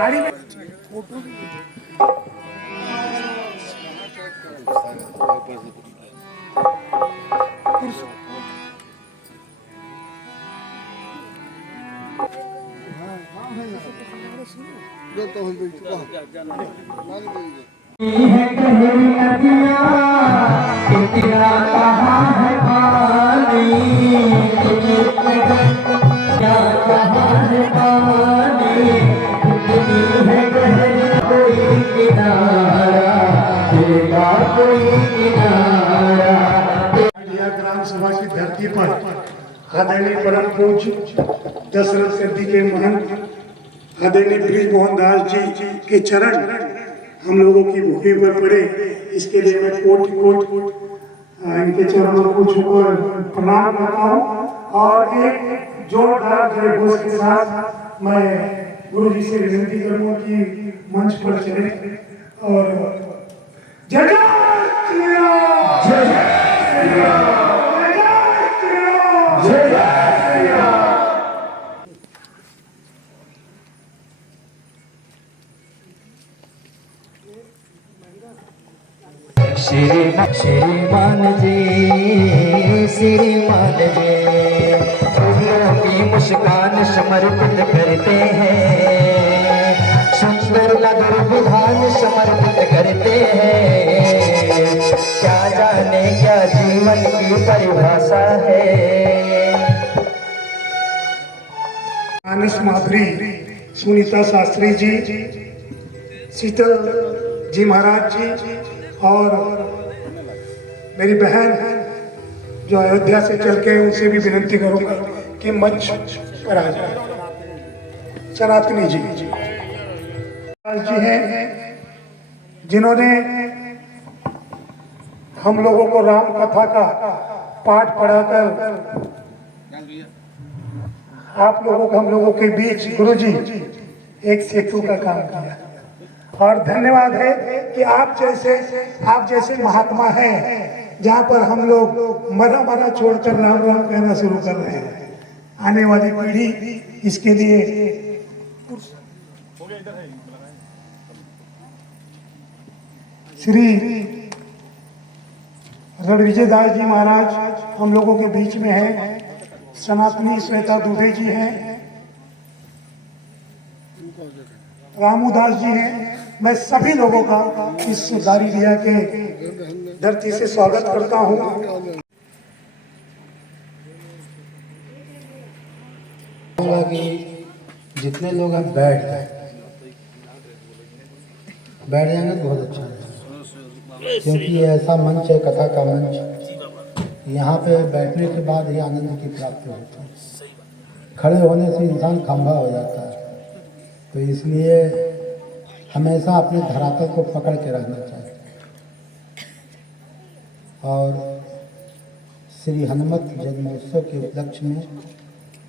गाड़ी में फोटो भी जो तो हम भी चुका है गहरी नदियाँ कितना कहाँ है पानी क्या कहाँ है पानी कितनी है गहरी कोई किनारा तेरा कोई किनारा। ग्राम सभा की धरती पर आदरणीय परम पूज्य दशरथ सिद्धि के महंत आदरणीय ब्रिज मोहन दास जी के चरण हम लोगों की भूमि पर पड़े, इसके लिए मैं कोटि कोटि इनके चरणों को छूकर प्रणाम करता हूँ और एक जोरदार जय घोष के साथ मैं गुरु जी से विनती करूँगा कि मंच पर चले और जय जय श्री राम, जय जय श्री राम, जय जय श्री राम, जय जय श्री राम। श्रीमान जी, श्रीमान जी फूलों की मुस्कान समर्पित करते हैं, सुंदर मधुर विधान समर्पित करते हैं, क्या जाने क्या जीवन की परिभाषा है। मानस माधुरी सुनीता शास्त्री जी, शीतल जी महाराज जी और मेरी बहन जो अयोध्या से चल के उनसे भी विनती करूंगा कि मंच पर आ जाए। सनातनी जी हैं जिन्होंने हम लोगों को राम कथा का पाठ पढ़ाकर आप लोगों को हम लोगों के बीच गुरु जी एक सेतु का काम किया और धन्यवाद है कि आप जैसे महात्मा हैं जहाँ पर हम लोग मरा मरा छोड़कर राम राम कहना शुरू कर रहे हैं। आने वाली पीढ़ी इसके लिए श्री रणविजय दास जी महाराज हम लोगों के बीच में हैं, सनातनी श्वेता दुबे जी हैं, रामूदास जी हैं। मैं सभी लोगों का इस गारीदिया के धरती से स्वागत करता हूँ। जितने लोग हैं बैठ जाएंगे तो बहुत अच्छा है, क्योंकि ये ऐसा मंच है, कथा का मंच, यहाँ पे बैठने के बाद ही आनंद की प्राप्ति होती है। खड़े होने से इंसान खंभा हो जाता है, तो इसलिए हमेशा अपने धरातल को पकड़ के रहना चाहिए। और श्री हनुमत जन्मोत्सव के उपलक्ष्य में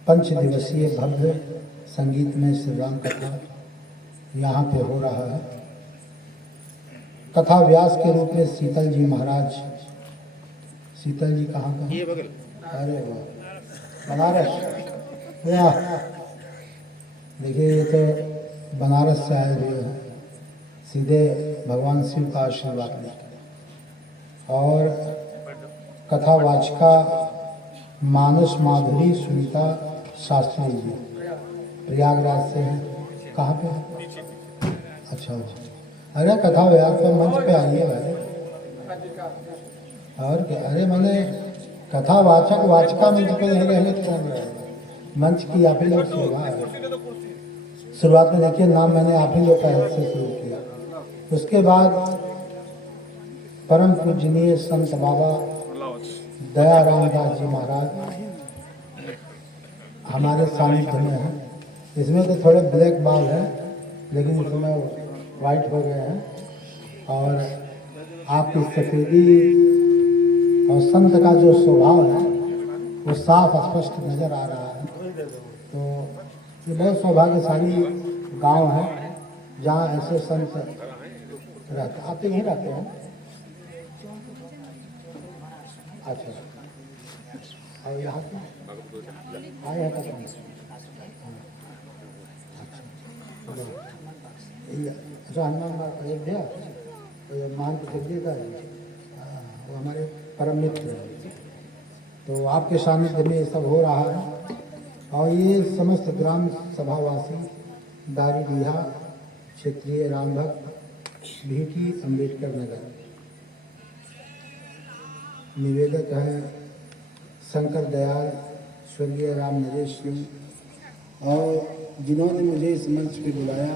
5 दिवसीय भव्य संगीत में श्री राम कथा यहाँ पे हो रहा है। कथा व्यास के रूप में शीतल जी महाराज, शीतल जी कहाँ का? अरे वाह, बनारस। देखिए ये तो बनारस से आए हुए हैं, सीधे भगवान शिव का आशीर्वाद लेकर। और कथावाचिका मानस माधुरी सुनीता शास्त्री जी प्रयागराज से हैं। कहाँ पे? अच्छा अच्छा। अरे कथा व्यास पर मंच पे आइए भाई। और क्या, अरे मैंने कथावाचक वाचिका मंच पे नहीं रहने तो मंच की आप ही लोग सेवा है। शुरुआत में देखिए नाम मैंने आप ही लोग का से शुरू किया, उसके बाद परम पूजनीय संत बाबा दयाराम दास जी महाराज हमारे सानिध्य में हैं। इसमें तो थोड़े ब्लैक बाल हैं, लेकिन इसमें वाइट हो गए हैं। और आपकी सफेदी और संत का जो स्वभाव है वो साफ स्पष्ट नजर आ रहा है। तो ये बहुत सौभाग्यशाली गांव है जहाँ ऐसे संत रहते। आप यहीं रहते हैं? अच्छा, और यहाँ पे आए हैं? अच्छा, अच्छा हनुमान अयोध्या तो मान के चलिए का वो हमारे परम मित्र हैं। तो आपके सानिध्य में ये सब हो रहा है और ये समस्त ग्राम सभावासी दारी बिहा क्षेत्रीय राम भक्त भीटी अम्बेडकर नगर निवेदक है शंकर दयाल स्वर्गीय राम नरेश सिंह और जिन्होंने मुझे इस मंच पे बुलाया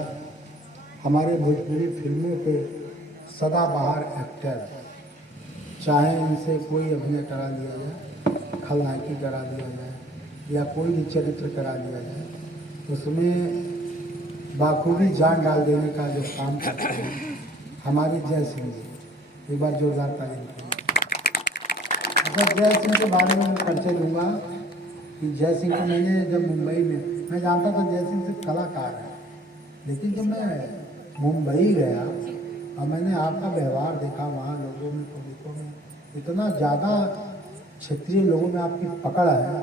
हमारे भोजपुरी फिल्मों के सदाबहार एक्टर, चाहे इनसे कोई अभिनय करा दिया जाए, खलनायकी करा दिया जाए या कोई भी चरित्र करा दिया जाए, उसमें बाखूबी जान डाल देने का जो काम करते हैं हमारी जय सिंह जी। एक बार जोरदार ताली दीजिए। जय सिंह के बारे में मैं परिचय दूंगा कि जय सिंह को मैंने जब मुंबई में मैं जानता था जय सिंह सिर्फ कलाकार है, लेकिन जब मैं मुंबई गया और मैंने आपका व्यवहार देखा वहाँ लोगों में पब्लिकों में इतना ज़्यादा क्षेत्रीय लोगों में आपकी पकड़ है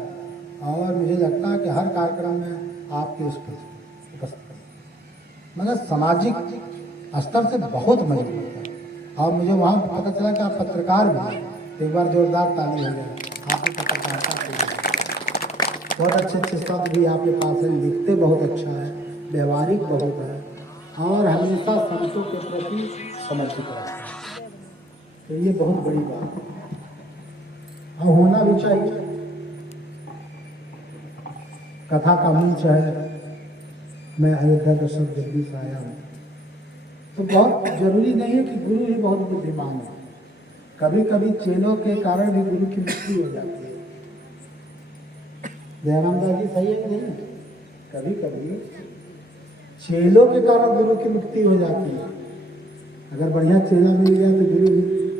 और मुझे लगता है कि हर कार्यक्रम में आपकी उपस्थिति मतलब सामाजिक स्तर से बहुत मजबूत है और मुझे वहाँ पता चला कि आप पत्रकार भी हैं। एक बार जोरदार ताली हो जाए आपकी पत्रकारिता के लिए। बहुत अच्छे अच्छे शब्द भी आपके पास हैं, लिखते बहुत अच्छा है, व्यवहारिक बहुत है और हमेशा संतों के प्रति समर्पित रहते हैं। तो ये बहुत बड़ी बात है और होना भी चाहिए। कथा का मंच है, मैं अयोध्या का शब्द जगदीश से आया हूँ, तो बहुत जरूरी नहीं है कि गुरु ही बहुत बुद्धिमान है। कभी कभी चेलों के कारण भी गुरु की मृत्यु हो जाती है। दयानंद दास जी सही है कि नहीं? कभी कभी चेलों के कारण गुरु की मुक्ति हो जाती है। अगर बढ़िया चेला मिल गया तो गुरु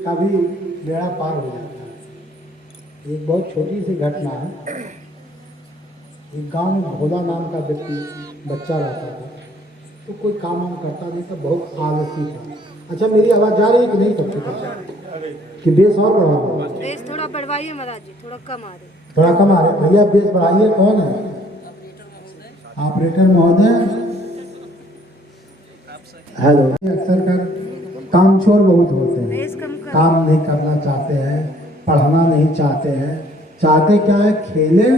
का भी बेड़ा पार हो जाता है। एक बहुत छोटी सी घटना है। एक गांव में भोला नाम का व्यक्ति बच्चा रहता था, तो कोई काम वाम करता नहीं था, बहुत आलसी था। अच्छा मेरी आवाज़ जा रही है कि नहीं? सबसे कि बेस और बढ़ा, बेस थोड़ा बढ़वाइए महाराज जी, थोड़ा कम आ रही, थोड़ा कम आ रहे भैया, बेस बढ़ाइए। कौन है? ऑपरेटर महोदय। हेलो। अक्सर कर कामचोर बहुत होते हैं, बेस कम कर। काम नहीं करना चाहते हैं, पढ़ना नहीं चाहते हैं, चाहते क्या है खेले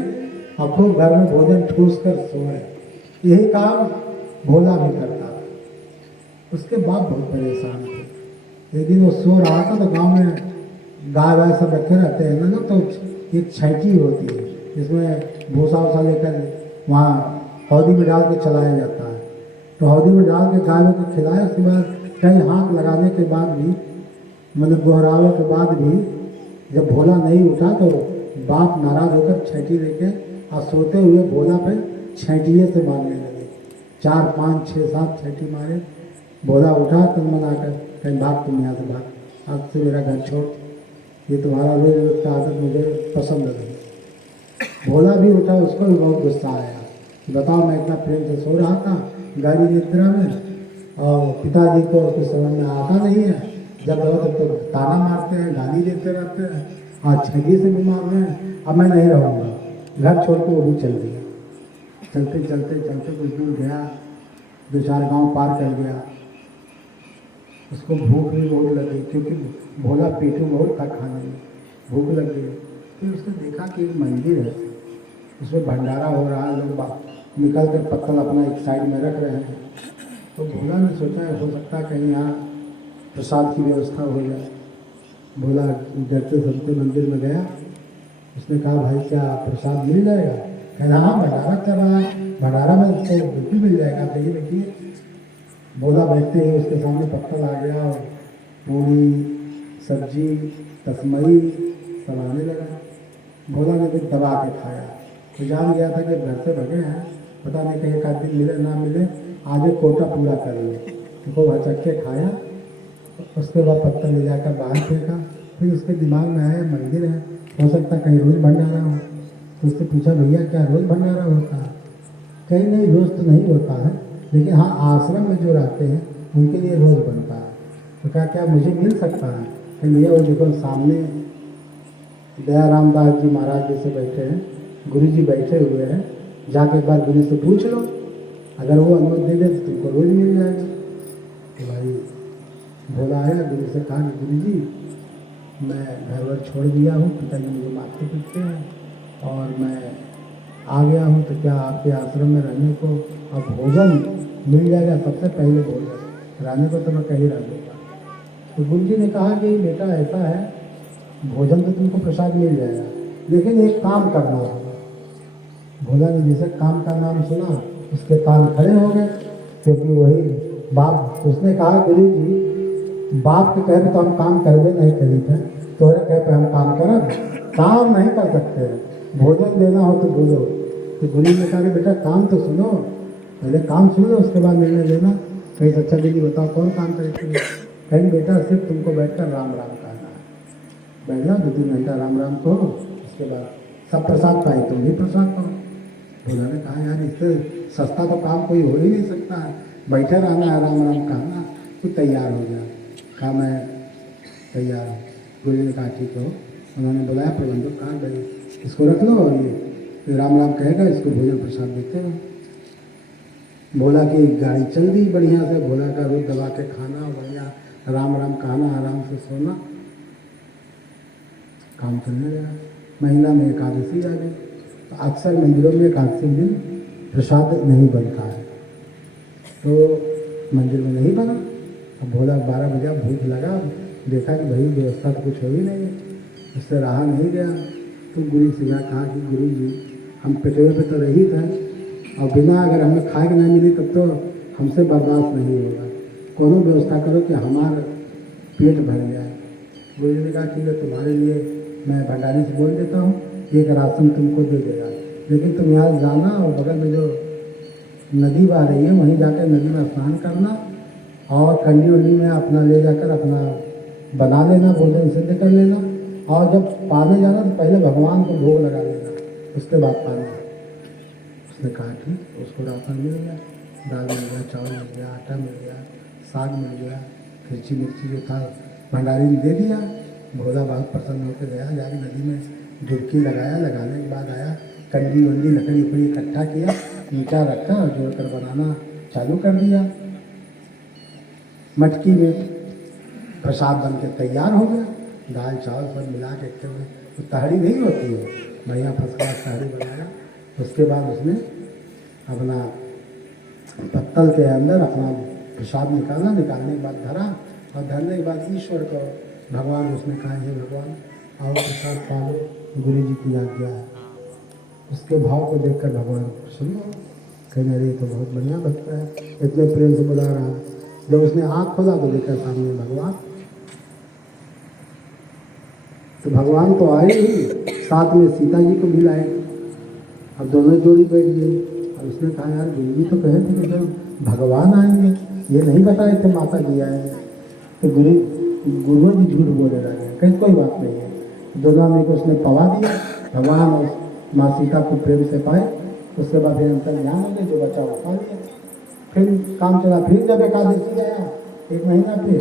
और खूब घर में भोजन ठूस कर सोए। यही काम भोला भी करता है। उसके बाप बहुत परेशान थे। एक दिन वो सो रहा था तो गांव में गाय वाय सब रखे रहते हैं ना, तो एक छैटी होती है जिसमें भूसा वूसा लेकर वहाँ हौदी में डाल के चलाया जाता है। तो हौदी में डाल के गायों को खिलाया। उसके बाद कई हाथ लगाने के बाद भी, मतलब दोहरावे के बाद भी जब भोला नहीं उठा तो बाप नाराज होकर छैटी लेके और सोते हुए भोला पे छैटिए से मारने लगे। 4 5 6 7 छैटी मारे। भोला उठा तो मनाकर कहीं भाग, तुम यहाँ से भाग, आज से मेरा घर छोड़, ये तुम्हारा रोज रोज का आदत मुझे पसंद नहीं। भोला भी उठा, उसको भी बहुत गुस्सा आया। बताओ मैं इतना प्रेम से सो रहा था गाड़ी निद्रा में और पिताजी को कुछ समझ में आता नहीं है, जब तब तो ताना मारते हैं, गाली देते रहते हैं, आज छगी से भी मार रहे हैं। अब मैं नहीं रहूँगा, घर छोड़ के वो भी चल दिया। चलते चलते चलते कुछ दूर गया, 2-4 गांव पार कर गया। उसको भूख भी बहुत लगी क्योंकि भोला पेटू बहुत था, खाने में भूख लग गई। फिर उसने देखा कि एक मंदिर है, उसमें भंडारा हो रहा है, लोग निकल कर पत्तल अपना एक साइड में रख रहे हैं। तो भोला ने सोचा हो सकता है कहीं यहाँ प्रसाद की व्यवस्था हो जाए। भोला डरते सबके मंदिर में गया। उसने कहा भाई क्या प्रसाद मिल जाएगा? कह रहा हाँ भंडारा चल रहा है, भंडारा में तो बिल्कुल मिल जाएगा। देखिए देखिए, भोला बैठते ही उसके सामने पत्तल आ गया और पूरी सब्जी तस्मई सब आने लगा। भोला ने कुछ दबा के खाया। तो जान गया था कि घर से भगे हैं, पता नहीं कहीं एक आध दिन मिले ना मिले, आज एक कोटा पूरा कर लिए। तो खूब हचक्के खाया। उसके बाद पत्तल ले जाकर बाहर फेंका। फिर उसके दिमाग में आया मंदिर है, हो सकता कहीं रोज़ भंडारा हो। तो उससे पूछा भैया क्या रोज़ भंडारा होता है? कहीं नहीं, रोज़ तो नहीं होता है, लेकिन हाँ आश्रम में जो रहते हैं उनके लिए रोज़ बनता है। तो क्या मुझे मिल सकता है? कि भैया वो देखो सामने दयाराम दास जी महाराज जैसे बैठे हैं, गुरु जी बैठे हुए हैं, जाके एक बार गुरु से पूछ लो, अगर वो अनुमति दे दे तो तुमको रोज़ मिल जाएगा। तो भाई भोला आया, गुरु से कहा कि गुरु जी मैं घर वर छोड़ दिया हूँ, पिताजी मुझे मारते पीटते हैं और मैं आ गया हूँ, तो क्या आपके आश्रम में रहने को और भोजन मिल जाएगा? सबसे पहले भोजन, रहने को तो मैं कहीं रह लूँगा। तो गुरु जी ने कहा कि बेटा ऐसा है, भोजन तो तुमको प्रसाद मिल जाएगा, लेकिन एक काम करना होगा। भोला ने जैसे काम का नाम सुना, उसके कान खड़े हो गए, क्योंकि वही बाप। उसने कहा गुरु जी बाप के कहे तो हम काम करबे नहीं करी थे, तोरे कहे पे हम काम करब? काम नहीं कर सकते, भोजन देना हो तो बोलो। तो गुरु ने कहा कि बेटा काम तो सुनो, पहले काम सुन लो, उसके बाद निर्णय लेना। कहीं अच्छा दीदी बताओ कौन काम करेगी? कहीं बेटा सिर्फ तुमको बैठकर राम राम कहना है, बैठना 2-3 घंटा राम राम करो, उसके बाद सब प्रसाद पाए तुम भी प्रसाद पाओ। भोला ने कहा यार इससे सस्ता तो काम कोई हो ही नहीं सकता है, बैठे रहना है, राम राम कहना। तो तैयार हो गया, कहा मैं तैयार हूँ। गुरु ने कहा ठीक हो। उन्होंने बुलाया प्रबंधक, कहा भाई इसको रख लो और ये राम राम कहेगा, इसको भोजन प्रसाद देते रहो। भोला की गाड़ी चल दी बढ़िया से, भोला का रोज दबा के खाना, बढ़िया राम राम कहना, आराम से सोना, काम चलने लगा। महीना में एकादशी आ गई, तो अक्सर मंदिरों में एकादशी दिन प्रसाद नहीं बनता है, तो मंदिर में नहीं बना। अब भोला 12 बजे भूख लगा, देखा कि भाई व्यवस्था तो कुछ हो ही नहीं, उससे रहा नहीं गया। तो गुरु से कहा कि गुरु जी हम पेटवे पे तो रही थे, और बिना अगर हमें खाए के नहीं मिली तब तो हमसे बर्दाश्त नहीं होगा, कोनो व्यवस्था करो कि हमारा पेट भर जाए। गुरु ने कहा ठीक है, तुम्हारे लिए मैं भंडारी से बोल देता हूँ, एक राशन तुमको दे देगा, लेकिन तुम यहाँ जाना और बगल में जो नदी बह रही है वहीं जाकर नदी में स्नान करना, और कंडी उंडी में अपना ले जाकर अपना बना लेना, भोजन सिद्ध कर लेना, और जब पाने जाना तो पहले भगवान को भोग लगा लेना, उसके बाद पाना। उसने कहा ठीक, उसको राशन मिल गया, दाल मिल गया, चावल मिल गया, आटा मिल गया, साग मिल गया, मिर्ची मिर्ची जो था भंडारी ने दे दिया। भोला बहुत प्रसन्न होकर गया, जाके नदी में डुबकी लगाया, लगाने के बाद आया, कंडी वंडी लकड़ी उकड़ी इकट्ठा किया, ईंटा रखा और जोड़कर बनाना चालू कर दिया। मटकी में प्रसाद बन के तैयार हो गया, दाल चावल सब मिला के एक में, तो तहरी नहीं होती है, बढ़िया फर्स्ट क्लास तहरी बनाया। उसके बाद उसने अपना पत्तल के अंदर अपना प्रसाद निकाला, निकालने के बाद धरा, और धरने के बाद ईश्वर को भगवान उसने कहा हे भगवान आओ प्रसाद पालो, गुरु जी की आज्ञा है। उसके भाव को देखकर भगवान प्रसन्न हो, कहने अरे तो बहुत बढ़िया लगता है, इतने प्रेम से बुला रहा है। जब उसने आँख खोला तो देखा सामने भगवान, तो भगवान तो आए ही, साथ में सीता जी को भी लाए। अब दोनों जोड़ी बैठ गई, और उसने कहा यार गुरु जी तो कहे थे कि जब भगवान आएंगे, ये नहीं बताए थे माता जी आएंगे। तो गुरु जी झूठ बोले लगे, कहीं कोई बात नहीं है। दोनों आदमी को उसने पवा दिया, भगवान और माँ सीता को प्रेम से पाए। उसके बाद फिर अंतर ध्यान हो गए, जो बचा वो पा लिया। फिर काम चला, फिर जब एकादशी आया 1 महीना फिर,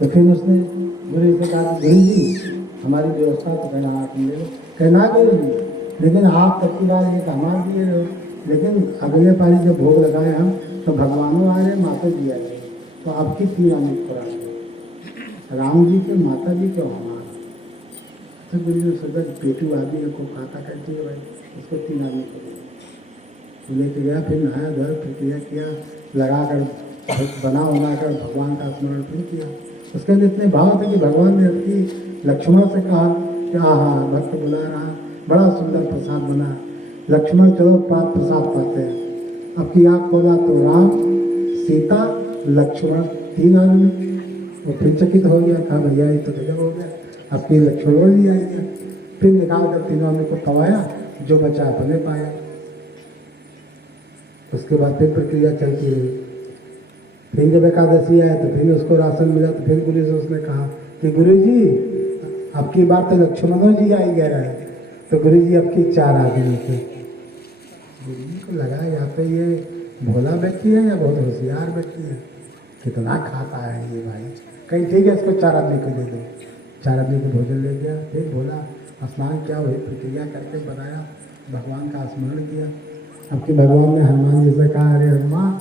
तो फिर उसने गुरु से कहा गुरु जी हमारी व्यवस्था तो कहना आप ले लो, कहना गुरु जी, लेकिन आप सबकी बात ये हमारे दिए रहो, लेकिन अगले पारी जब भोग लगाए हम तो भगवानों आ रहे, माता जी आ रहे, तो आपकी 3 आने खुराक, राम जी के माता जी के हमारा। तो गुरु ने सोचा पेटू आदमी को खाता करती है भाई, उसको 3 आदमी को लेके गया। फिर नहाया धोया, फिर क्रिया किया, लगा कर बना कर भगवान का स्मरण फिर किया। उसके अंदर इतने भाव थे कि भगवान ने अपनी लक्ष्मण से कहा कि हाँ भक्त बुला रहा, बड़ा सुंदर प्रसाद बना, लक्ष्मण चलो प्रसाद पाते हैं। अब की आँख खोला तो राम सीता लक्ष्मण 3 आदमी, वो फिर चकित हो गया, कहा भैया ये तो गजब हो गया, अब की लक्ष्मण भी आ गया। फिर निकाल कर 3 आदमी को पवाया, जो बचा अपने पाया। उसके बाद फिर प्रक्रिया चलती रही। फिर जब एकादशी आया तो फिर उसको राशन मिला, तो फिर गुरु से उसने कहा कि गुरु जी अब की बात तो लक्ष्मणों जी आई गया रहे, तो गुरु जी अब की 4 आदमी थे। गुरु जी को लगा यहाँ पे ये भोला व्यक्ति है या बहुत होशियार व्यक्ति है, कितना खाता है ये भाई, कहीं ठीक है इसको 4 आदमी को दे दो। 4 आदमी को भोजन ले गया। फिर भोला स्नान क्या हुई, प्रक्रिया करके बनाया, भगवान का स्मरण किया। अब कि भगवान ने हनुमान जी से कहा अरे हनुमान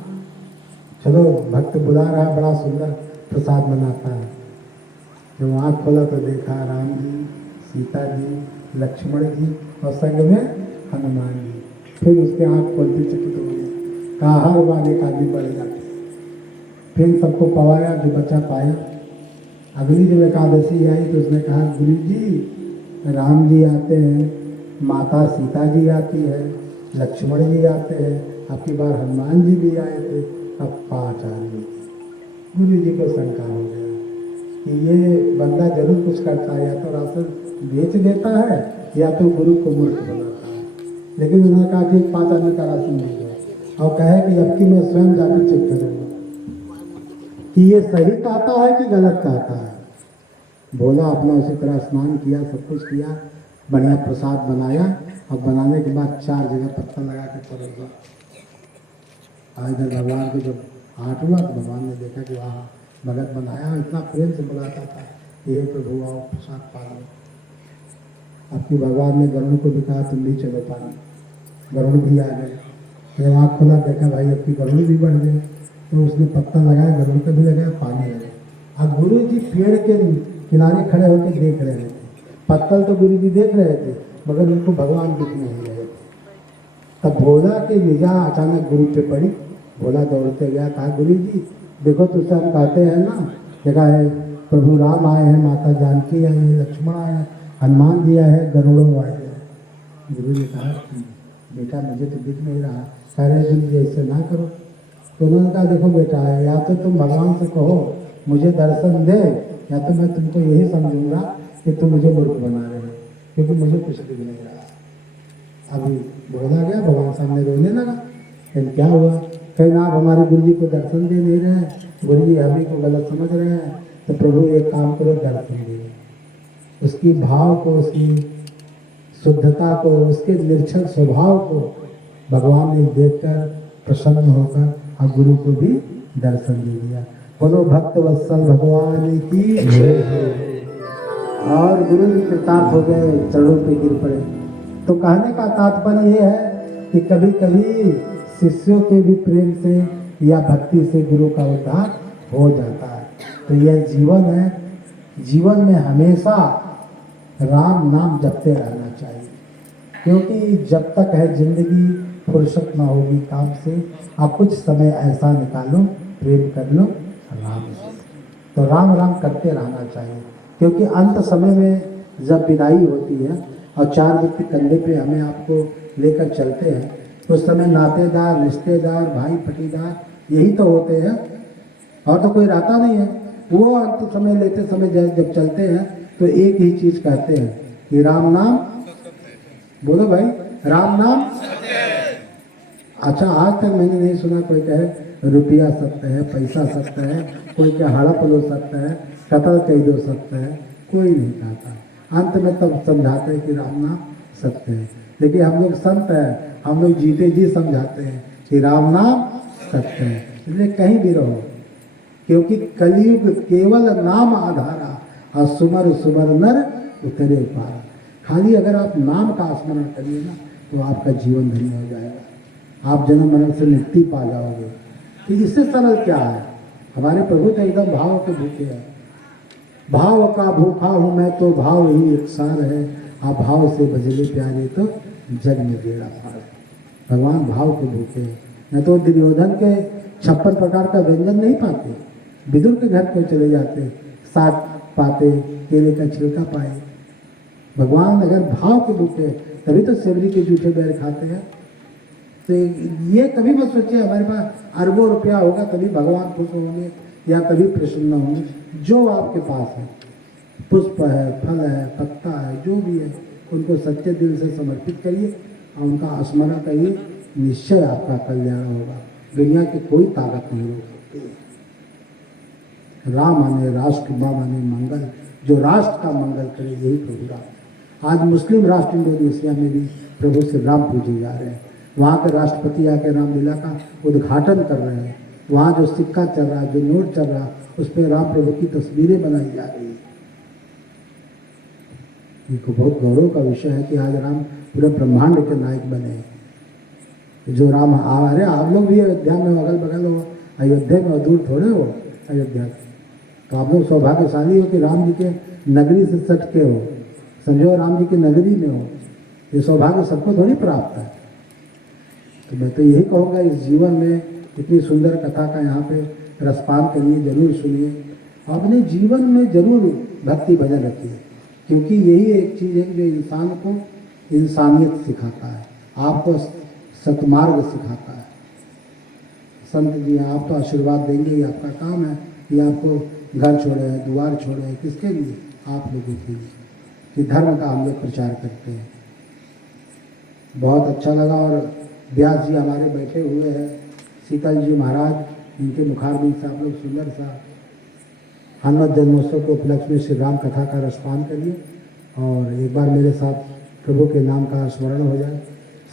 चलो भक्त बुला रहा, बड़ा सुंदर प्रसाद बनाता है। जब आँख खोला तो देखा राम जी, सीता जी, लक्ष्मण जी और संग में हनुमान जी। फिर उसके आँख खोलती चकित हो गई, कहा हर बार एक आदमी बढ़ जाते। फिर सबको पवाया, जो बचा पाया। अगली जब एकादशी आई तो उसने कहा गुरु जी राम जी आते हैं, माता सीता जी आती है, लक्ष्मण जी आते हैं, आपकी बार हनुमान जी भी आए थे, अब 5 आदमी। गुरु जी को शंका हो गया कि ये बंदा जरूर कुछ करता है, या तो राशन बेच देता है या तो गुरु को मूर्ख बनाता है। लेकिन उन्होंने कहा कि 5 आदमी का राशन दे दो और कहे कि अब की मैं स्वयं जाकर चेक करूँगा कि ये सही कहता है कि गलत कहता है। बोला, अपना उसी तरह स्नान किया, सब कुछ किया, बढ़िया प्रसाद बनाया और बनाने के बाद 4 जगह पत्थर लगा के परोस दिया। इधर भगवान को जब हाथ हुआ तो भगवान ने देखा कि वहाँ भगत बनाया और इतना प्रेम से बुलाता था कि हे प्रभु आओ प्रसाद पा लो। अब की भगवान ने गरुड़ को भी कहा तुम भी चलो पानी, गरुड़ भी आ गए। जब आँख खोला देखा भाई अब की गरुड़ भी बढ़ गए, तो उसने पत्थर लगाया, गरुड़ का भी लगाया, पानी लगाया। अब गुरु जी पेड़ के किनारे खड़े होकर देख रहे थे। पत्थर तो गुरु जी देख रहे थे मगर उनको भगवान दिख नहीं रहे थे। तब भोला की निगाह अचानक गुरु पे पड़ी। भोला दौड़ते गया, कहा गुरु जी देखो तो सब कहते हैं ना, देखा है प्रभु राम आए हैं, माता जानकी आई है, लक्ष्मण आए हैं, हनुमान जी आए हैं, गरुड़ों आए हैं। गुरु ने कहा बेटा मुझे तो दिख नहीं रहा। कह रहे गुरु जी ऐसे ना करो। तो उन्होंने कहा देखो बेटा है, या तो तुम भगवान से कहो मुझे दर्शन दे, या तो मैं तुमको यही समझूंगा कि तुम मुझे मूर्ख बना रहे हो, क्योंकि मुझे कुछ दिख नहीं रहा। अभी बोला गया, भगवान सामने रोने लगा। फिर क्या हुआ, कहीं ना आप हमारे गुरु जी को दर्शन दे नहीं रहे हैं, गुरु जी हमें को गलत समझ रहे हैं, तो प्रभु एक काम करो दर्शन दे। उसकी भाव को, उसकी शुद्धता को, उसके निर्छल स्वभाव को भगवान ने देखकर प्रसन्न होकर और गुरु को भी दर्शन दे दिया। बोलो भक्त वत्सल भगवान की जय। और गुरु जी कृतार्थ हो गए, चरणों पे गिर पड़े। तो कहने का तात्पर्य ये है कि कभी कभी शिष्यों के भी प्रेम से या भक्ति से गुरु का उद्धार हो जाता है। तो यह जीवन है, जीवन में हमेशा राम नाम जपते रहना चाहिए, क्योंकि जब तक है जिंदगी फुर्सत ना होगी काम से, आप कुछ समय ऐसा निकालो, प्रेम कर लो राम से। तो राम राम करते रहना चाहिए, क्योंकि अंत समय में जब विदाई होती है और 4 व्यक्ति कंधे पे हमें आपको लेकर चलते हैं, तो उस समय नातेदार, रिश्तेदार, भाई पटीदार यही तो होते हैं, और तो कोई रहता नहीं है। वो अंत समय लेते समय जब चलते हैं तो एक ही चीज कहते हैं कि राम नाम, बोलो भाई राम नाम। अच्छा, आज तक मैंने नहीं सुना कोई कहे रुपया सत्य है, पैसा सत्य है, कोई क्या हड़प लो सकता है, कत्ल कह दो सकता है, कोई नहीं कहता। अंत में तब समझाते हैं कि राम नाम सत्य है। लेकिन हम लोग संत हैं, हम लोग जीते जी समझाते हैं कि राम नाम सत्य है। इसलिए कहीं भी रहो, क्योंकि कलयुग केवल नाम आधारा और सुमर सुमर नर उतरे पार। खाली अगर आप नाम का स्मरण करिए ना तो आपका जीवन धन्य हो जाएगा, आप जन्म मरण से मुक्ति पा जाओगे। तो इससे सरल क्या है, हमारे प्रभु तो एकदम भाव के भूखे हैं। भाव का भूखा हूँ मैं तो भाव ही एक सार है, आप भाव से भजले प्यारे तो जग में बेड़ा पार। भगवान भाव के भूखे हैं। न तो दुर्योधन के 56 प्रकार का व्यंजन नहीं पाते, विदुर के घर क्यों चले जाते, साग पाते, केले का छिलका पाए। भगवान अगर भाव के भूखे तभी तो सेवरी के जूठे बैर खाते हैं। तो ये कभी मत सोचिए हमारे पास अरबों रुपया होगा तभी भगवान खुश होंगे या तभी प्रसन्न होंगे। जो आपके पास है, पुष्प है, फल है, पत्ता है, जो भी है, उनको सच्चे दिल से समर्पित करिए और उनका स्मरण करिए, निश्चय आपका कल्याण होगा। दुनिया की कोई ताकत नहीं रोक सकती। राम आने राष्ट्र, माँ माने मंगल, जो राष्ट्र का मंगल करे यही प्रभु राम। आज मुस्लिम राष्ट्र इंडोनेशिया में भी प्रभु श्री राम पूजे जा रहे हैं। वहाँ के राष्ट्रपति आके रामलीला का उद्घाटन कर रहे हैं। वहाँ जो सिक्का चल रहा है, जो नोट चल रहा है, उस पर राम प्रभु की तस्वीरें बनाई जा रही है। इनको बहुत गौरव का विषय है कि आज राम पूरे ब्रह्मांड के नायक बने हैं। जो राम आ रहे, आप लोग भी अयोध्या में अगल बगल हो, अयोध्या में दूर थोड़े हो अयोध्या से। तो आप लोग सौभाग्यशाली हो कि राम जी के नगरी से सटके हो, समझो राम जी की नगरी में हो। ये सौभाग्य सबको थोड़ी प्राप्त है। तो मैं तो यही कहूँगा, इस जीवन में इतनी सुंदर कथा का यहाँ पे रसपान करिए, जरूर सुनिए, अपने जीवन में जरूर भक्ति भजन रखिए, क्योंकि यही एक चीज़ है जो इंसान को इंसानियत सिखाता है, आपको सतमार्ग सिखाता है। संत जी आप तो आशीर्वाद देंगे, ये आपका काम है कि आपको घर छोड़े, द्वार छोड़े, किसके लिए? आप लोगों के लिए, कि धर्म का हम लोग प्रचार करते हैं। बहुत अच्छा लगा। और व्यास जी हमारे बैठे हुए हैं, शीतल जी महाराज, इनके मुखारबिंद से आप लोग सुंदर सा हनुमत जन्मोत्सव के उपलक्ष्य में श्री राम कथा का रसपान करिए। और एक बार मेरे साथ प्रभु के नाम का स्मरण हो जाए।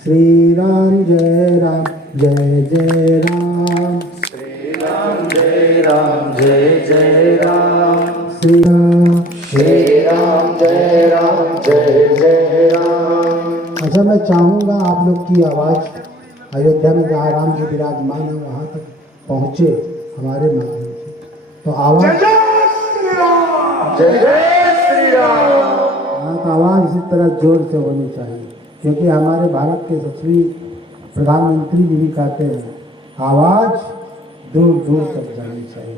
श्री राम जय राम जय जय राम, श्री राम जय राम जय जय राम, श्री राम श्री राम जय राम जय जय राम। अच्छा, मैं चाहूँगा आप लोग की आवाज़ अयोध्या में जहाँ राम जी विराजमान है वहाँ तक पहुँचे हमारे माध्यम से। तो आवाज़ जय श्री राम, जय श्री राम। हाँ, तो आवाज़ इसी तरह जोर से होनी चाहिए, क्योंकि हमारे भारत के यशस्वी प्रधानमंत्री जी भी कहते हैं आवाज़ दूर दूर तक जानी चाहिए।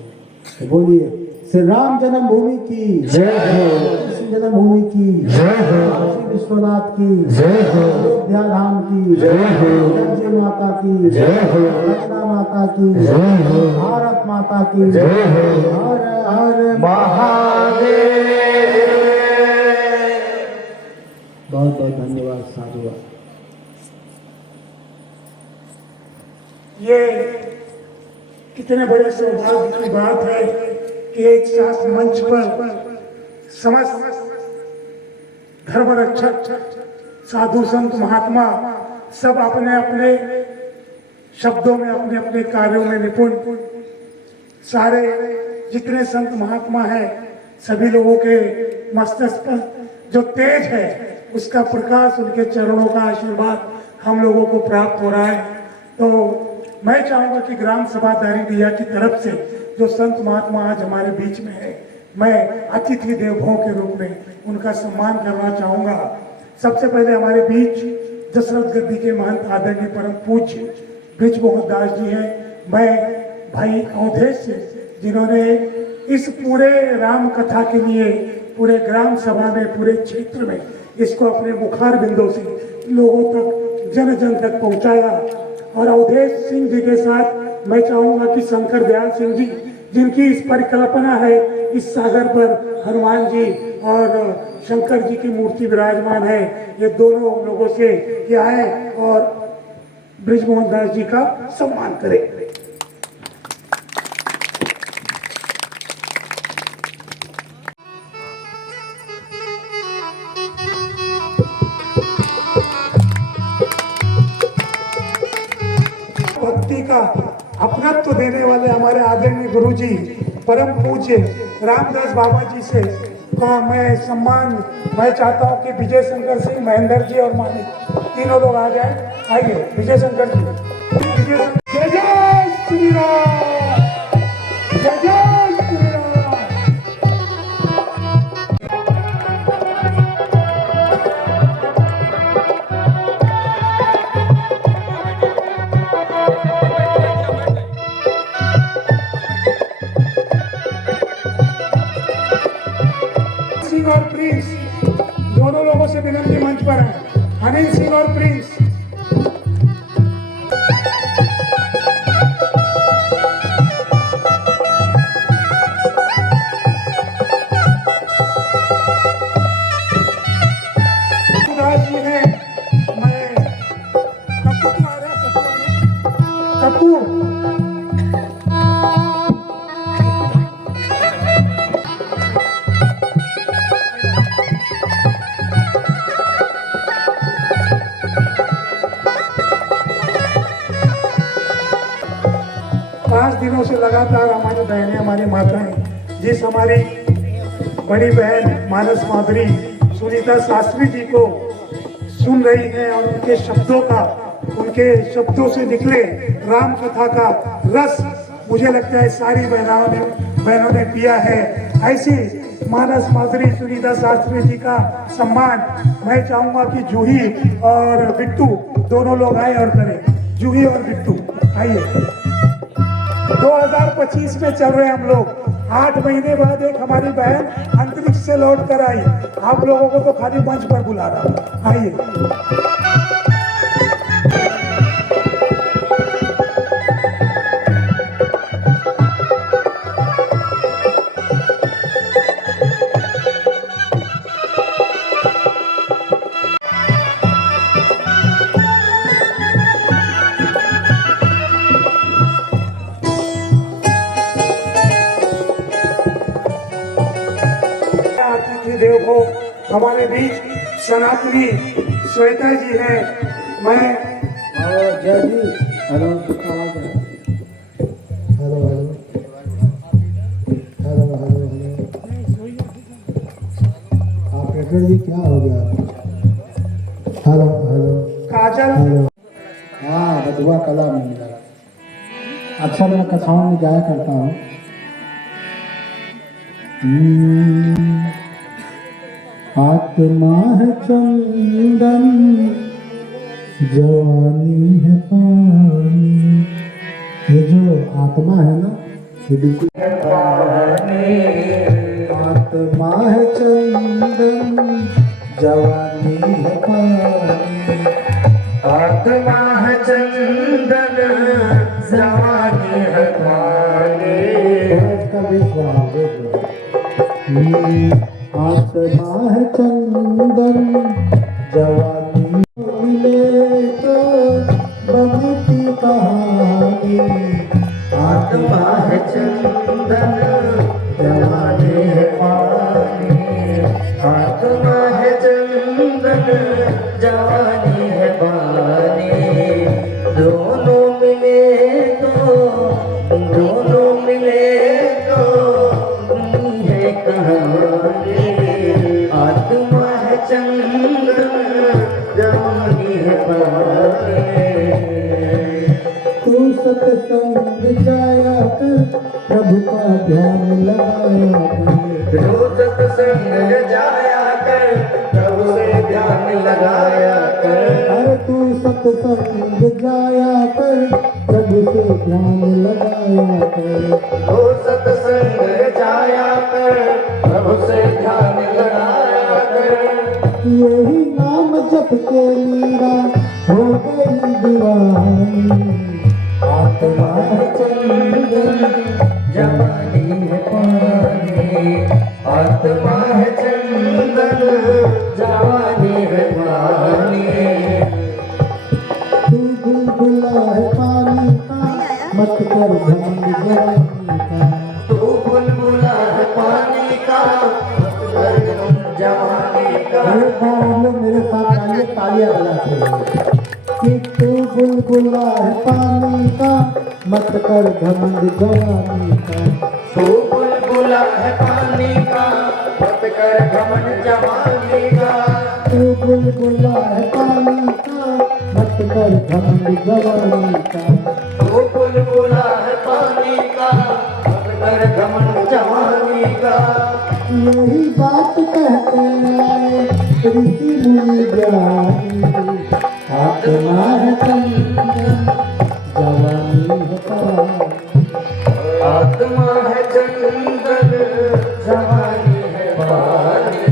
तो बोलिए, श्री राम जन्मभूमि की जय हो, श्री जन्मभूमि की जय हो, काशी विश्वनाथ की जय हो, अयोध्या धाम की जय हो, गंगे माता की जय हो, गंगा माता की जय हो, भारत माता की जय हो, हर हर महादेव। बहुत बहुत धन्यवाद, साधुवाद। ये कितने बड़े सौभाग्य की बात है कि एक साथ मंच पर समस्त धर्म रक्षक साधु संत महात्मा सब अपने अपने शब्दों में, अपने अपने कार्यों में निपुण, सारे जितने संत महात्मा हैं सभी लोगों के मस्तिष्क पर जो तेज है उसका प्रकाश, उनके चरणों का आशीर्वाद हम लोगों को प्राप्त हो रहा है। तो मैं चाहूँगा कि ग्राम सभा दारीदिया की तरफ से जो संत महात्मा आज हमारे बीच में है, मैं अतिथि देवों के रूप में उनका सम्मान करना चाहूँगा। सबसे पहले हमारे बीच दशरथ गद्दी के महंत आदरणीय परम पूज्य ब्रिजमोहन दास जी हैं। मैं भाई अवधेश से, जिन्होंने इस पूरे राम कथा के लिए पूरे ग्राम सभा में, पूरे क्षेत्र में इसको अपने मुखार बिंदों से लोगों तक, जन जन तक पहुंचाया। और अवधेश सिंह जी के साथ मैं चाहूँगा कि शंकर दयाल सिंह जी, जिनकी इस परिकल्पना है, इस सागर पर हनुमान जी और शंकर जी की मूर्ति विराजमान है, ये दोनों लोगों से ये आए और ब्रिजमोहन दास जी का सम्मान करें। भक्ति का अपनत्व देने वाले हमारे आदरणीय गुरु जी परम पूज्य रामदास बाबा जी से का मैं सम्मान मैं चाहता हूँ कि विजय शंकर सिंह, महेंद्र जी और मानिक तीनों लोग आ जाए। आइए विजय शंकर जी। जय जय श्री राम, जय जय श्री राम। सिंह और प्रिंस दोनों लोगों से विनती मंच पर है। अनिल सिंह और प्रिंस। दास जी हैं, मैं कप्पू तुम्हारा कप्पू दिनों से लगातार हमारी बहनें, हमारी माताएं, जिस हमारी बड़ी बहन मानस माधुरी सुनीता शास्त्री जी को सुन रही हैं और उनके शब्दों से निकले राम कथा का रस मुझे लगता है सारी बहनों ने किया है। ऐसी मानस माधुरी सुनीता शास्त्री जी का सम्मान मैं चाहूंगा कि जूही और बिट्टू दोनों लोग आए और करें। जूही और बिट्टू आइए। 2025 में चल रहे हम लोग। 8 महीने बाद एक हमारी बहन अंतरिक्ष से लौट कर आई। आप लोगों को तो खाली मंच पर बुला रहा हूं, आइए। अतिथि देव को हमारे बीच सनातनी श्वेता जी हैं। मैं Jay ji. Hello hello hello hello hello hello. Operator जी क्या हो गया? Hello hello Kajal. हेलो। हाँ, बधुआ कला में मिला। अक्सर मैं कथाओं में गाया करता हूँ। आत्मा है चंदन, जवानी है पानी। ये जो आत्मा है ना, ये बिल्कुल आत्मा है चंदन, जवानी है पानी। आत्मा है चंदन, जवानी है पानी। इसका विश्वास आत्मा है चंदन, जवानी मिले तो बनती कहानी। आत्मा है चंदन, जवानी है पानी। आत्मा है चंदन, जवानी है पानी। दोनों मिले तो बनी है कहानी। आत्मा है चंदन, जवानी है पानी। तू सत्संग जाया कर, प्रभु का ध्यान लगाया कर। रोज सत्संग जाया कर, प्रभु से ध्यान लगाया कर। अरे तू सत्संग जाया कर, प्रभु से ध्यान लगाया कर। रोज सत्संग जाया कर, प्रभु से ध्यान लगाया कर। यही नाम जप के मीरा हो गई दीवानी। आत्मा है चंदन, जवानी है पानी। आत्मा है चंदन, जवानी है पानी। तू बुलबुला है पानी का, मत कर घमंड जवानी का। तू बुलबुला है पानी का, जवानी का। अरे बाबू मेरे साथ आइए, तालियां बजाते हैं। कि तू बुलबुला है पानी का, मत कर घमंड जवानी का। तू बुलबुला है पानी का, मत कर घमंड जवानी का। तू बुलबुला है पानी का, मत कर घमंड जवानी का। तू बुलबुला है पानी का, मत कर घमंड जवानी का। यही बात कहते आए ऋषि मुनि ज्ञानी। आत्मा है चंदन, जवानी है पानी। आत्मा है चंदन, जवानी है पानी।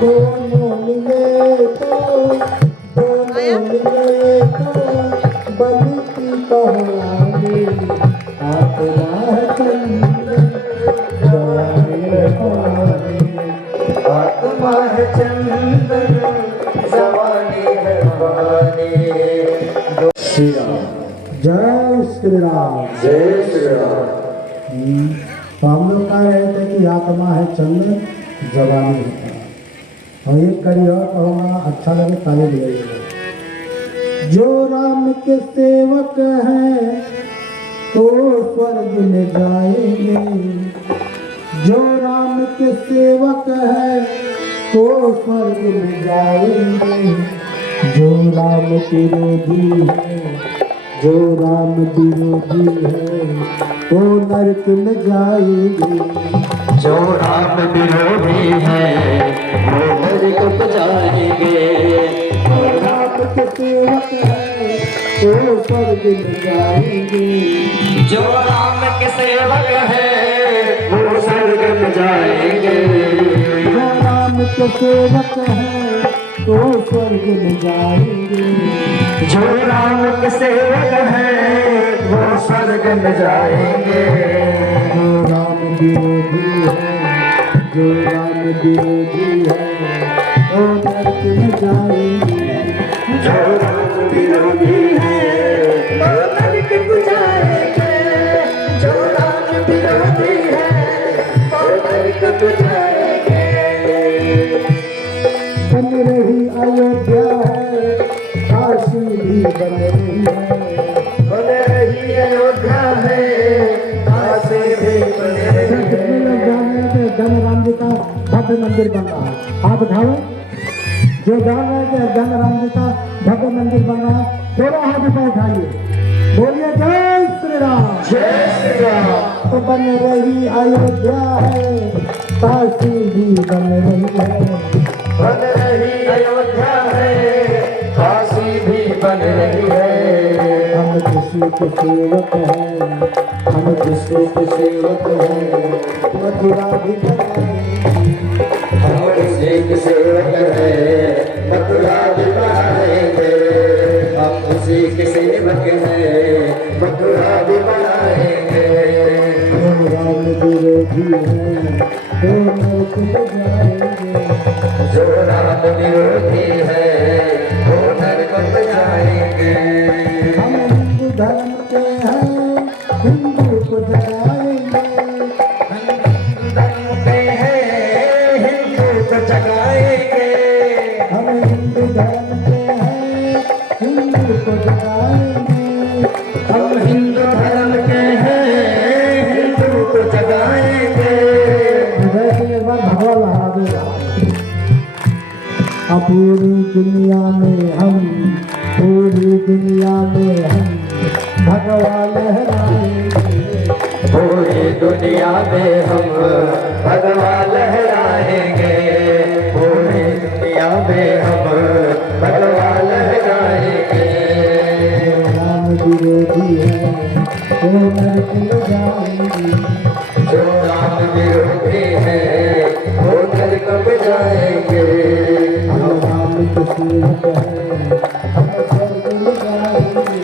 दोनों मिले तो बनती कहानी। आत्मा है चंदन, जवानी है पानी। आत्मा है चंदन, जवानी है पानी। श्री राम। जय श्री राम। जय श्री राम। तो हम लोग कह रहे थे कि आत्मा है चंदन, जवानी है पानी। और एक कड़ी और कहूँगा, अच्छा लगे ताली बजाइएगा। जो राम के सेवक हैं तो स्वर्ग में जाएंगे। जो राम के सेवक हैं तो स्वर्ग में जाएंगे। जो राम के विरोधी हैं जो राम विरोधी है वो नरक में जाएंगे। जो राम विरोधी है वो नरक में जाएंगे। जो राम के सेवक है वो स्वर्ग में जाएंगे। जो राम के सेवक है वो स्वर्ग में जाएंगे। जो राम के सेवक है वो स्वर्ग में जाएंगे। जो राम के सेवक है वो स्वर्ग में जाएंगे। जो राम विरोधी है जो राम विरोधी है वो नरक में जाएंगे। जो राम विरोधी है वो नरक में जाएंगे। जो राम विरोधी है वो नरक में जाएंगे। बन रही अयोध्या है काशी भी बन रही है। बन रही अयोध्या है काशी भी बन रही कितने लोग जान रहे थे जन राम जी का भव्य मंदिर बन रहा है? आप बताओ जो जान रहे थे जन राम जी का भव्य मंदिर बन रहा है दोनों हाथ ऊपर उठाइए बोलिए जय श्री राम। जय श्री राम। तो बन रही अयोध्या है काशी भी बन रही है। बन रही अयोध्या है काशी भी बन रही है। हम किसी के सेवक हैं हम किसी के सेवक हैं मथुरा भी बनाएंगे। हम किसी के सेवक है मथुरा भी बनाएंगे। हम किसी के सेवक है मथुरा भी बनाएंगे। जो राम विरोधी है वो नरक में जाएंगे। जो राम विरोधी है वो नरक में जाएंगे। हम हिंदू धर्म के हैं हिंदू को जगाएंगे। हम हिंदू धर्म के हैं हिंदू को जगाएंगे। हम हिंदू धर्म के हैं हिंदू को जगाएंगे। हम हिंदू धर्म के हैं हिंदू को जगाएंगे। वैसे एक बार भगवा लगा देगा पूरी दुनिया में हम भगवा लहराएंगे। पूरी दुनिया में हम भगवा लहराएंगे। पूरी दुनिया में हम भगवा लहराएंगे। जो राम विरोधी है वो नरक में जाएंगे। जो राम विरोधी है वो नरक में जाएंगे। हम राम के सेवक हैं हम स्वर्ग में जाएंगे।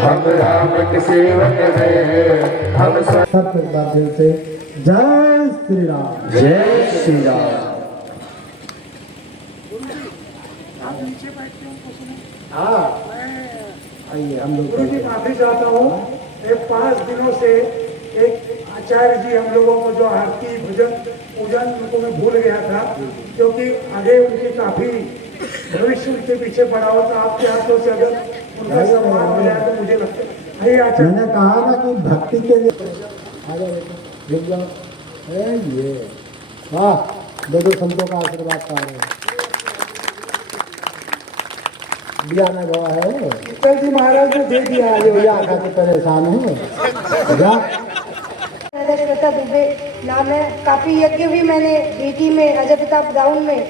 हम राम के सेवक हैं हम सब एक बार दिल से जय श्री राम। जय श्री राम। हाँ आइए हम लोग गुरु जी माफी चाहता हूँ। ये 5 दिनों से एक आचार्य जी हम लोगों को जो आरती भजन पूजन उनको मैं भूल गया था क्योंकि आगे उनके काफी भविष्य उनके पीछे पड़ा हो तो आपके हाथों से अगर उनका सम्मान हो जाए तो मुझे लगता है आचार्य मैंने कहा ना कि भक्ति के लिए आ जाओ देख जाओ ये वाह देखो संतों का आशीर्वाद पा रहे हैं। दिया ना गवा है शीतल जी महाराज ने दे दिया है ये आखा के परेशान है जा श्वेता दुबे नाम है। काफी यज्ञ भी मैंने बीटी में अजय प्रताप ग्राउंड में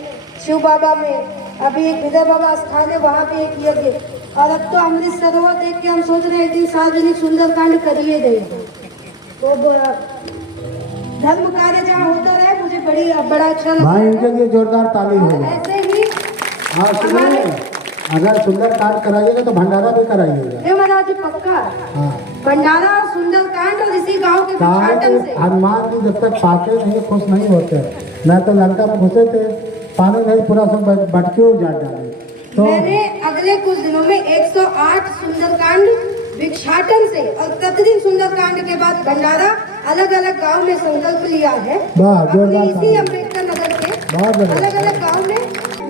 शिव बाबा में अभी एक विजय बाबा स्थान है वहाँ पे एक यज्ञ और अब तो अमृत सरोवर देख के हम सोच रहे हैं एक दिन सार्वजनिक सुंदरकांड करिए गए तो धर्म कार्य जहाँ होता रहे मुझे बड़ा अच्छा भाई लगता इनके लिए जोरदार ताली है। होगा। ऐसे ही हाँ सुनिए अगर सुंदर कांड कराइएगा तो भंडारा भी कराइएगा। हे महाराज जी पक्का हाँ भंडारा और सुंदरकांड और इसी गांव के भिक्षाटन से हनुमान जी जब तक पाते नहीं खुश नहीं होते मैं तो लंका में घुसे थे पानी नहीं पूरा सब भटके उजाड़ डाले तो मैंने अगले कुछ दिनों में 108 सुंदरकांड भिक्षाटन से और प्रतिदिन सुंदरकांड के बाद भंडारा अलग अलग गांव में संकल्प लिया है। वाह, अपने जोरदार इसी ताली। अम्बेडकर नगर के बहुत बढ़िया। अलग अलग गांव में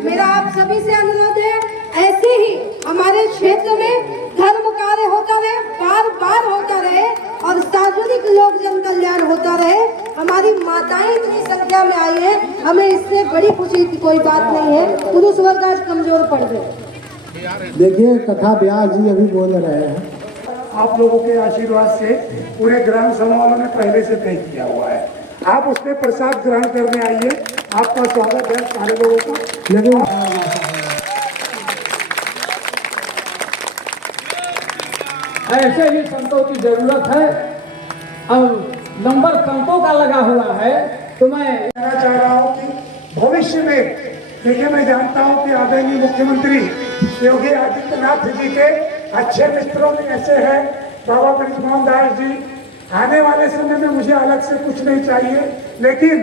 मेरा आप सभी से अनुरोध है ऐसे ही हमारे क्षेत्र में धर्म कार्य होता रहे बार बार होता रहे और सार्वजनिक लोक जन कल्याण होता रहे। हमारी माताएं इतनी संख्या में आई है हमें इससे बड़ी खुशी की कोई बात नहीं है। पुरुष वर्ग आज कमजोर पड़ गए। देखिए कथा व्यास जी अभी बोल रहे हैं आप लोगों के आशीर्वाद से पूरे ग्राम सभा वालों ने पहले से तय किया हुआ है। आप उसमें प्रसाद ग्रहण करने आइए, आपका स्वागत है सारे लोगों का। लेकिन ऐसे ही संतों की जरूरत है। अब नंबर संतों का लगा हुआ है तो मैं कहना चाह रहा हूँ कि भविष्य में देखिए, मैं जानता हूँ कि आदरणीय मुख्यमंत्री योगी आदित्यनाथ जी के अच्छे मित्रों में ऐसे हैं बाबा ब्रजमोहन दास जी। आने वाले समय में मुझे अलग से कुछ नहीं चाहिए, लेकिन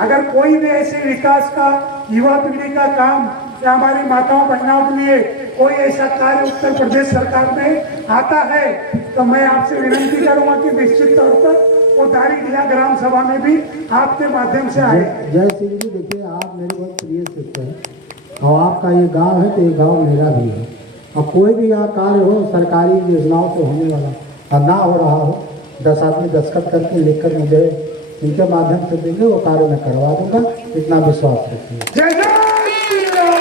अगर कोई भी ऐसे विकास का, युवा पीढ़ी का काम या हमारी माताओं बहनों के लिए कोई ऐसा कार्य उत्तर प्रदेश सरकार में आता है तो मैं आपसे विनती करूंगा कि निश्चित तौर पर वो दारीदिया ग्राम सभा में भी आपके माध्यम से आए। जय सिंह जी, देखिए आप मेरे बहुत प्रिय शिष्य हैं और आपका ये गांव है तो ये गांव मेरा भी है। और कोई भी यहाँ कार्य हो सरकारी योजनाओं से होने वाला और ना हो रहा हो, 10 आदमी दस्तखत करके लिखकर मुझे इनके माध्यम से देंगे, वो कार्य मैं करवा दूंगा, इतना विश्वास रखिए। जय जय श्री राम।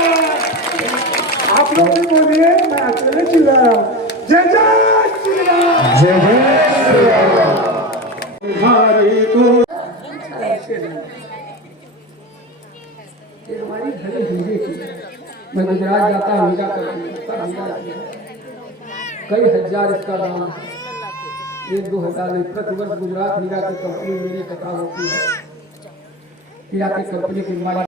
आप लोग भी बोलिए, मैं अकेले चिल्ला रहा हूँ। जय जय श्री राम। जय जय श्री राम। ये हमारी घड़ी हीरे की। मैं गुजरात जाता हूँ हीरा कई हजार इसका दाम, 1-2 हजार नहीं। प्रतिवर्ष गुजरात हीरा की कंपनी मेरी कथा होती है। हीरा की कंपनी की मालिक